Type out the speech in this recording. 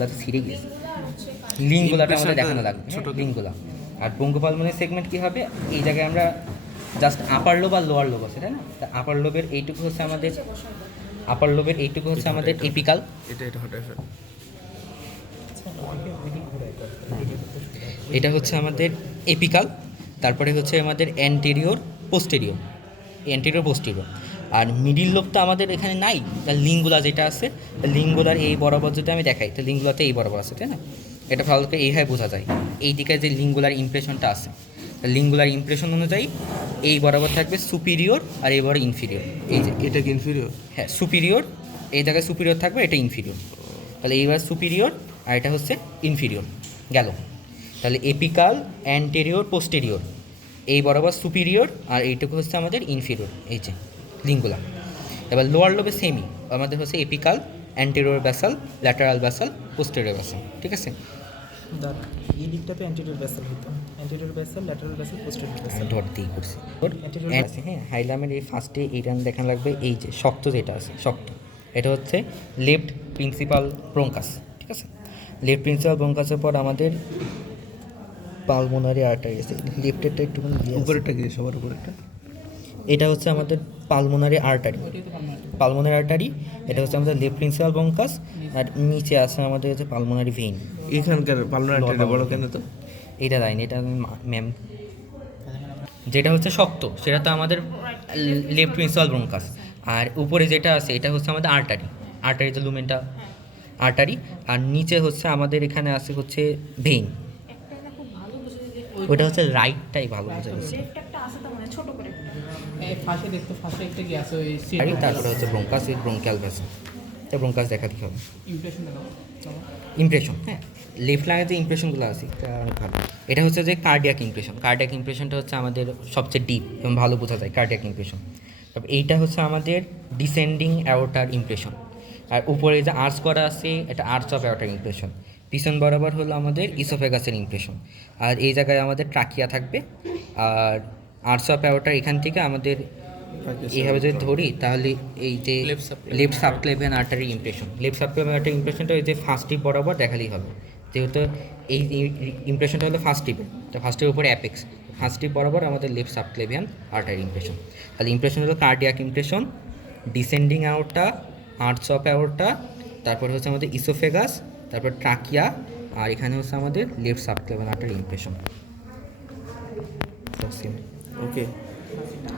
তো ছিঁড়ে গিয়েছে, লিঙ্কগুলাটা আমাদের দেখানো লাগবে, ছোটো লিঙ্কগুলা। আর ব্রঙ্কোপালমোনারি সেগমেন্ট কী হবে, এই জায়গায় আমরা জাস্ট আপার লোব আর লোয়ার লোব আছে, তাই না? তা আপার লোবের এইটুকু হচ্ছে আমাদের আপার লোবের এইটুকু হচ্ছে আমাদের এপিকাল, এটা হচ্ছে আমাদের এপিকাল। তারপরে হচ্ছে আমাদের অ্যান্টেরিয়র পোস্টেরিয়র, অ্যান্টেরিয়র পোস্টেরিয়র। আর মিডিল লোবটা আমাদের এখানে নাই, তার লিঙ্গুলা যেটা আছে, লিঙ্গুলার এই বরাবর যদি আমি দেখাই, তো লিঙ্গুলাতে এই বরাবর আছে, তাই না? এটা ভালো করে এইভাবে বোঝা যায়, এই দিকে যে লিঙ্গুলার ইমপ্রেশনটা আছে, লিঙ্গুলার ইমপ্রেশন অনুযায়ী এই বরাবর থাকবে সুপিরিয়র আর এই বরাবর ইনফিরিয়র। এই যে এটা কি ইনফিরিয়র? হ্যাঁ, সুপিরিয়র, এই জায়গায় সুপিরিয়র থাকবে, এটা ইনফিরিয়র। তাহলে এইবার সুপিরিয়র আর এটা হচ্ছে ইনফিরিয়র গেল। তাহলে এপিকাল, অ্যান্টেরিয়র, পোস্টেরিয়র, এই বরাবর সুপিরিয়র আর এইটুকু হচ্ছে আমাদের ইনফিরিয়র, এই যে লিঙ্গুলা। এবার লোয়ার লোবে সেমই, আমাদের হচ্ছে apical, anterior basal, lateral basal, posterior basal, ঠিক আছে? এই দিকটাতে অ্যান্টেরিয়র ব্যাসাল হতো, anterior basal, lateral basal, posterior basal. Dot দিয়ে করছি Anterior আছে। হ্যাঁ, হাইলামের এই ফার্স্টে এইটা দেখানো লাগবে, এই যে শক্ত যেটা আছে, শক্ত, এটা হচ্ছে লেফট প্রিন্সিপাল ব্রঙ্কাস, ঠিক আছে? লেফট প্রিন্সিপাল ব্রঙ্কাসের পর আমাদের পালমোনারি আর্টারি আছে, লেফটেরটা একটুখানি উপরেরটা কি, সবার উপরেরটা? এটা হচ্ছে আমাদের পালমোনারি আর্টারি, পালমোনারি আর্টারি, এটা হচ্ছে আমাদের লেফট প্রিন্সিপাল ব্রঙ্কাস। আর নিচে আছে আমাদের হচ্ছে পালমোনারি ভেইন। এখানকার পালমোনারি আর্টারিটা বড় কেন তো? এইটা লাইন, এটা ম্যাম যেটা হচ্ছে শক্ত সেটা তো আমাদের লেফট প্রিন্সিপাল ব্রঙ্কাস। আর উপরে যেটা আছে এটা হচ্ছে আমাদের আর্টারি, আর্টারি যে লুমেনটা আর্টারি। আর নিচে হচ্ছে আমাদের এখানে আছে হচ্ছে ভেইন, ওটা হচ্ছে রাইটটাই ভালো বোঝা যাচ্ছে। ফাঁসে দেখতে, ফাঁসে একটা কি আছে ওই আর তারপরে হচ্ছে ব্রঙ্কাস উইথ ব্রঙ্কিয়াল ভেসেল। তো ব্রঙ্কাস দেখাতে হবে, ইমপ্রেশন দেখাবো। ইমপ্রেশন, হ্যাঁ, লেফট লাইনে যে ইমপ্রেশনগুলো আছে এটা অনেক ভালো। এটা হচ্ছে যে কার্ডিয়াক ইমপ্রেশন, কার্ডিয়াক ইমপ্রেশনটা হচ্ছে আমাদের সবচেয়ে ডিপ এবং ভালো বোঝা যায় কার্ডিয়াক ইমপ্রেশন। তবে এইটা হচ্ছে আমাদের ডিসেন্ডিং অ্যাওর্টার ইমপ্রেশন। আর উপরে যে আর্চ করা আছে এটা আর্চ অফ অ্যাওর্টার ইমপ্রেশন। পিছন বরাবর হলো আমাদের ইসোফেগাসের ইমপ্রেশন। আর এই জায়গায় আমাদের ট্রাকিয়া থাকবে। আর আর্চ অফ অ্যাওর্টার এখান থেকে আমাদের এইভাবে যদি ধরি তাহলে এই যে left subclavian artery impression, left subclavian artery ইমপ্রেশনটা ওই যে ফার্স্ট টিপ বরাবর দেখালেই হবে, যেহেতু এই ইমপ্রেশনটা হলো ফার্স্ট টিপে, তো ফার্স্ট টিপের উপরে অ্যাপেক্স, ফার্স্ট টিপ বরাবর আমাদের লেফট সাবক্লেভিয়ান আর্টারি ইমপ্রেশন। তাহলে ইমপ্রেশন হলো cardiac impression, descending aorta, arch of aorta, তারপর হচ্ছে আমাদের ইসোফেগাস, তারপর ট্রাকিয়া, আর এখানে হচ্ছে আমাদের লেফট সাবক্লেভিয়ান আর্টারি ইমপ্রেশন। ওকে।